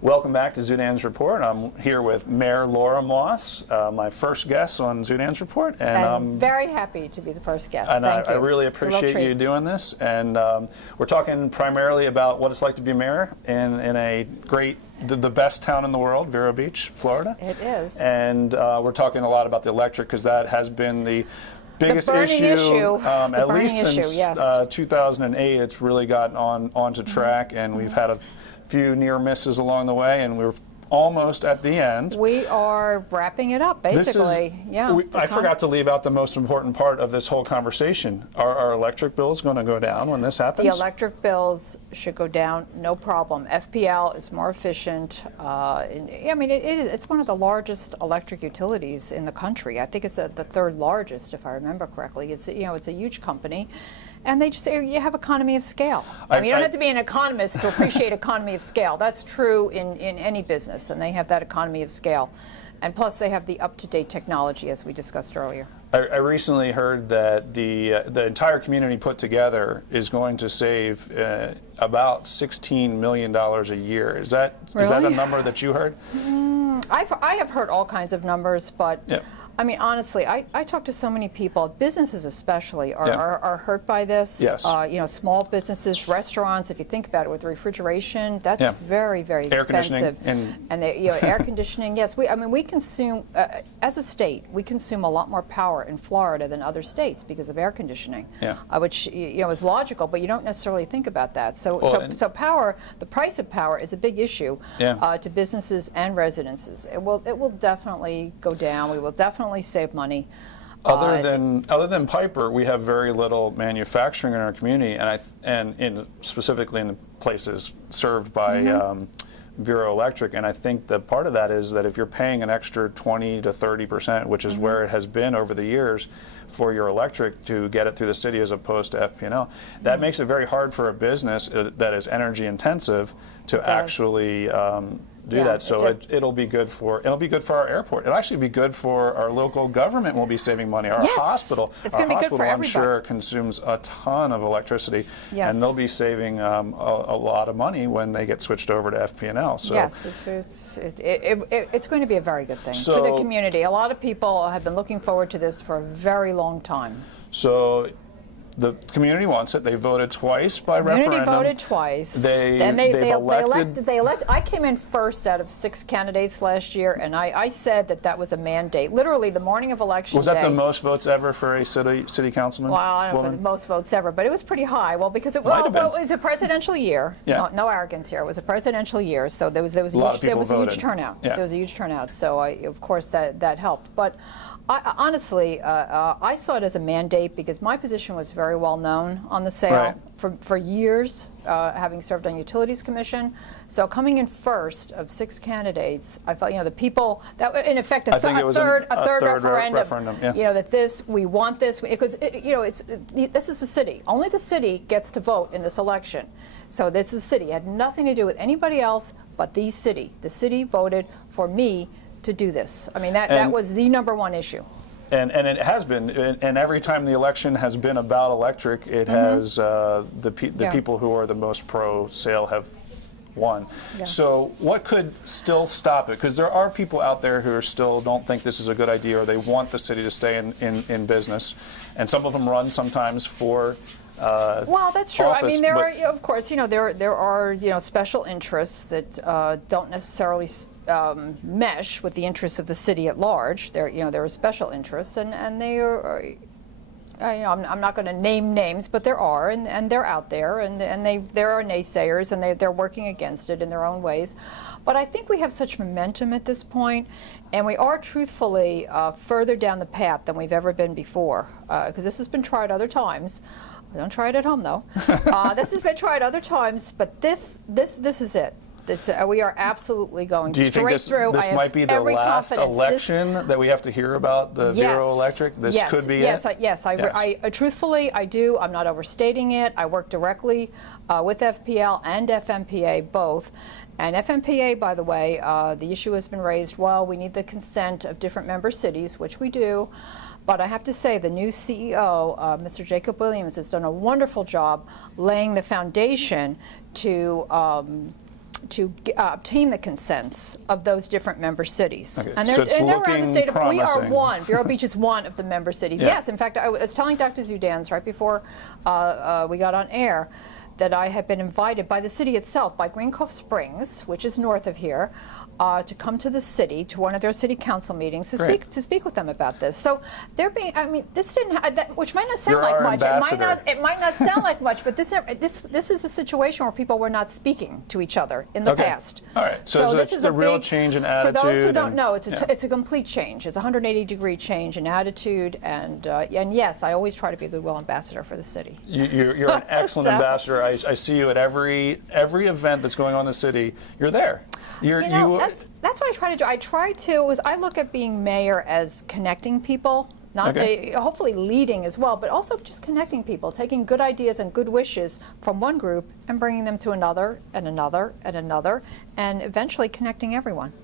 Welcome back to Zudans Report. I'm here with Mayor Laura Moss, my first guest on Zudans Report. And I'm very happy to be the first guest. And Thank you. I really appreciate you doing this. And we're talking primarily about what it's like to be mayor in a great, the best town in the world, Vero Beach, Florida. It is. And we're talking a lot about the electric because that has been the biggest issue, at least since 2008. It's really gotten onto track, and we've had a few near misses along the way, and we're almost at the end. We are wrapping it up, basically. I forgot to leave out the most important part of this whole conversation. Are our electric bills going to go down when this happens? The electric bills should go down, no problem. FPL is more efficient. I mean, it's one of the largest electric utilities in the country. I think it's the third largest, if I remember correctly. It's it's a huge company. And they just say you have economy of scale. I mean, you don't have to be an economist to appreciate economy of scale. That's true in any business, and they have that economy of scale. And plus, they have the up-to-date technology, as we discussed earlier. I recently heard that the entire community put together is going to save about $16 million a year. Is that a number that you heard? I have heard all kinds of numbers, but. Yeah. I mean, honestly, I talk to so many people, businesses especially, are hurt by this. Yes. Small businesses, restaurants, if you think about it with refrigeration, that's very, very expensive. And air conditioning, yes. We consume, as a state, we consume a lot more power in Florida than other states because of air conditioning, which, is logical, but you don't necessarily think about that. So power, the price of power is a big issue to businesses and residences. It will definitely go down. We will definitely save money. Other than Piper, we have very little manufacturing in our community, and specifically in the places served by Vero Electric. And I think that part of that is that if you're paying an extra 20 to 30%, which is where it has been over the years, for your electric to get it through the city as opposed to FP&L, that makes it very hard for a business that is energy intensive to actually do that. So it'll be good for our airport. It'll actually be good for our local government. We'll be saving money. Our hospital, it's going to be good for everybody. I'm sure consumes a ton of electricity, and they'll be saving a lot of money when they get switched over to FP&L. So yes, it's going to be a very good thing for the community. A lot of people have been looking forward to this for a very long time. So the community wants it. They voted twice by referendum. Community voted twice. They elected. I came in first out of 6 candidates last year, and I said that was a mandate. Literally, the morning of election day. Was that the most votes ever for a city councilman? Well, I don't know if the most votes ever, but it was pretty high. Well, because it was a presidential year. Yeah. No arrogance here. It was a presidential year, so there was a huge turnout. Yeah. There was a huge turnout. So of course that helped. But honestly, I saw it as a mandate because my position was very well known on the sale for years, having served on Utilities Commission. So coming in first of 6 candidates, I felt the people that in effect a third referendum. That we want this because this is the city. Only the city gets to vote in this election. So this is the city. It had nothing to do with anybody else but the city. The city voted for me to do this. I mean, that was the #1 issue. And it has been, and every time the election has been about electric, it has the people who are the most pro-sale have won. Yeah. So what could still stop it? Because there are people out there who still don't think this is a good idea, or they want the city to stay in business, and some of them run sometimes for well, that's true. Office, I mean, there are, of course, there are special interests that don't necessarily mesh with the interests of the city at large. There are special interests, and they are. I'm not going to name names, but there are, and they're out there, and there are naysayers, and they're working against it in their own ways. But I think we have such momentum at this point, and we are truthfully further down the path than we've ever been before, because this has been tried other times. Don't try it at home, though. This has been tried other times, but this is it. We are absolutely going straight through. Do you think this might be the last election that we have to hear about the Vero Electric? This could be it? Yes. Truthfully, I do. I'm not overstating it. I work directly with FPL and FMPA both. And FMPA, by the way, the issue has been raised, well, we need the consent of different member cities, which we do. But I have to say, the new CEO, Mr. Jacob Williams, has done a wonderful job laying the foundation to obtain the consents of those different member cities. Okay, And so it's they're around the looking state of, we are promising. one. Vero Beach is one of the member cities. Yeah. Yes, in fact, I was telling Dr. Zudans right before we got on air that I had been invited by the city itself, by Green Cove Springs, which is north of here, to come to the city, to one of their city council meetings, to speak with them about this. So they're being, I mean, this didn't, which might not sound You're like our much. ambassador. It might not sound like much, but this is a situation where people were not speaking to each other in the past. All right. So this is a real change in attitude. For those who don't know, yeah. it's a complete change. It's a 180-degree change in attitude, and yes, I always try to be a goodwill ambassador for the city. You're an excellent So- ambassador. I see you at every event that's going on in the city. You're there. That's what I try to do. I look at being mayor as connecting people, not hopefully leading as well, but also just connecting people, taking good ideas and good wishes from one group and bringing them to another and another and another, and eventually connecting everyone.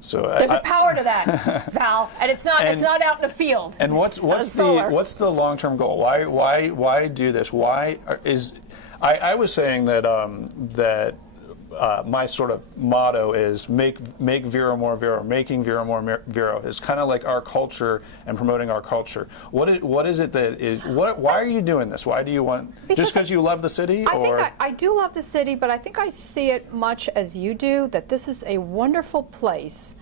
So There's a power to that, Val, and it's not out in the field. And what's the long-term goal? Why do this? I was saying that my sort of motto is make Vero more Vero. Making Vero more Vero is kind of like our culture and promoting our culture. What is it that is? Why are you doing this? Why do you want? Just because you love the city? I do love the city, but I think I see it much as you do. That this is a wonderful place,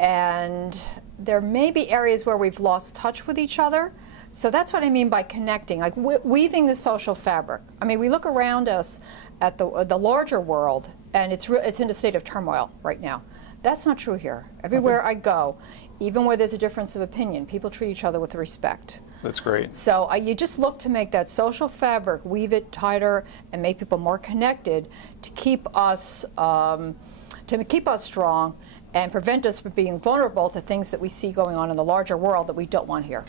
and there may be areas where we've lost touch with each other. So that's what I mean by connecting, like weaving the social fabric. I mean, we look around us at the larger world, and it's in a state of turmoil right now. That's not true here. Everywhere I go, even where there's a difference of opinion, people treat each other with respect. That's great. So you just look to make that social fabric, weave it tighter, and make people more connected to keep us strong and prevent us from being vulnerable to things that we see going on in the larger world that we don't want here.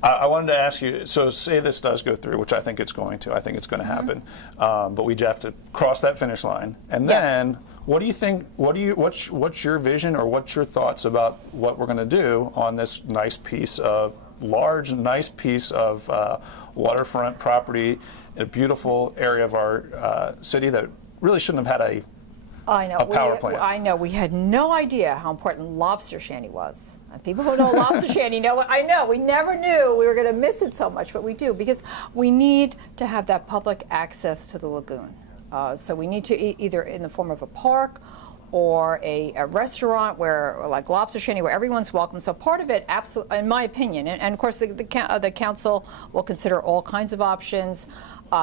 I wanted to ask you, so say this does go through, which I think it's going to. I think it's going to happen. But we have to cross that finish line. And then, what do you think, what's your vision or what's your thoughts about what we're going to do on this nice piece of waterfront property, a beautiful area of our city that really shouldn't have had a power plant. I know. We had no idea how important lobster shanty was. And people who know lobster shanty know what I know. We never knew we were going to miss it so much, but we do, because we need to have that public access to the lagoon. So we need to either in the form of a park or a restaurant where, like lobster shanty, where everyone's welcome. So part of it, absolutely, in my opinion, and of course the council will consider all kinds of options.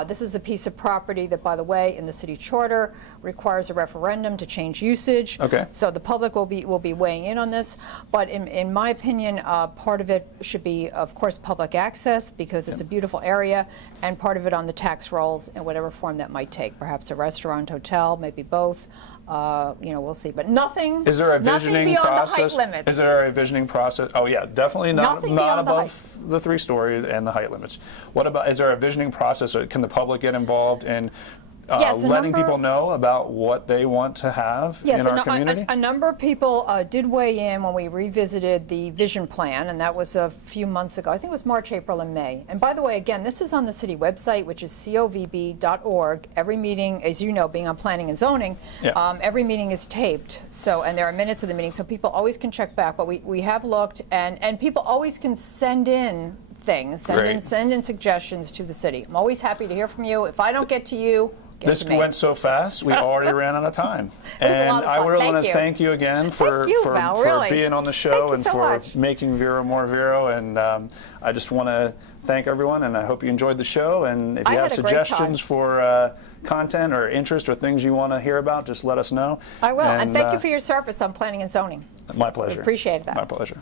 This is a piece of property that, by the way, in the city charter requires a referendum to change usage. Okay. So the public will be weighing in on this. But in my opinion, part of it should be, of course, public access, because it's a beautiful area, and part of it on the tax rolls in whatever form that might take. Perhaps a restaurant, hotel, maybe both. We'll see. But nothing. Is there a visioning process? The height limits. Is there a visioning process? Oh yeah, definitely not above the the 3-story and the height limits. What about? Is there a visioning process? Can the public get involved in letting people know about what they want to have in our community? A number of people did weigh in when we revisited the vision plan, and that was a few months ago. I think it was March, April, and May. And by the way, again, this is on the city website, which is covb.org. Every meeting, as you know, being on planning and zoning, every meeting is taped. So, and there are minutes of the meeting, so people always can check back. But we have looked, and people always can send in things, send in suggestions to the city. I'm always happy to hear from you. If I don't get to you, this went so fast, we already ran out of time. And I really want to thank you again for being on the show and for making Vero more Vero. And I just want to thank everyone, and I hope you enjoyed the show. And if you have suggestions for content or interest or things you want to hear about, just let us know. I will. And thank you for your service on planning and zoning. My pleasure. I appreciate that. My pleasure.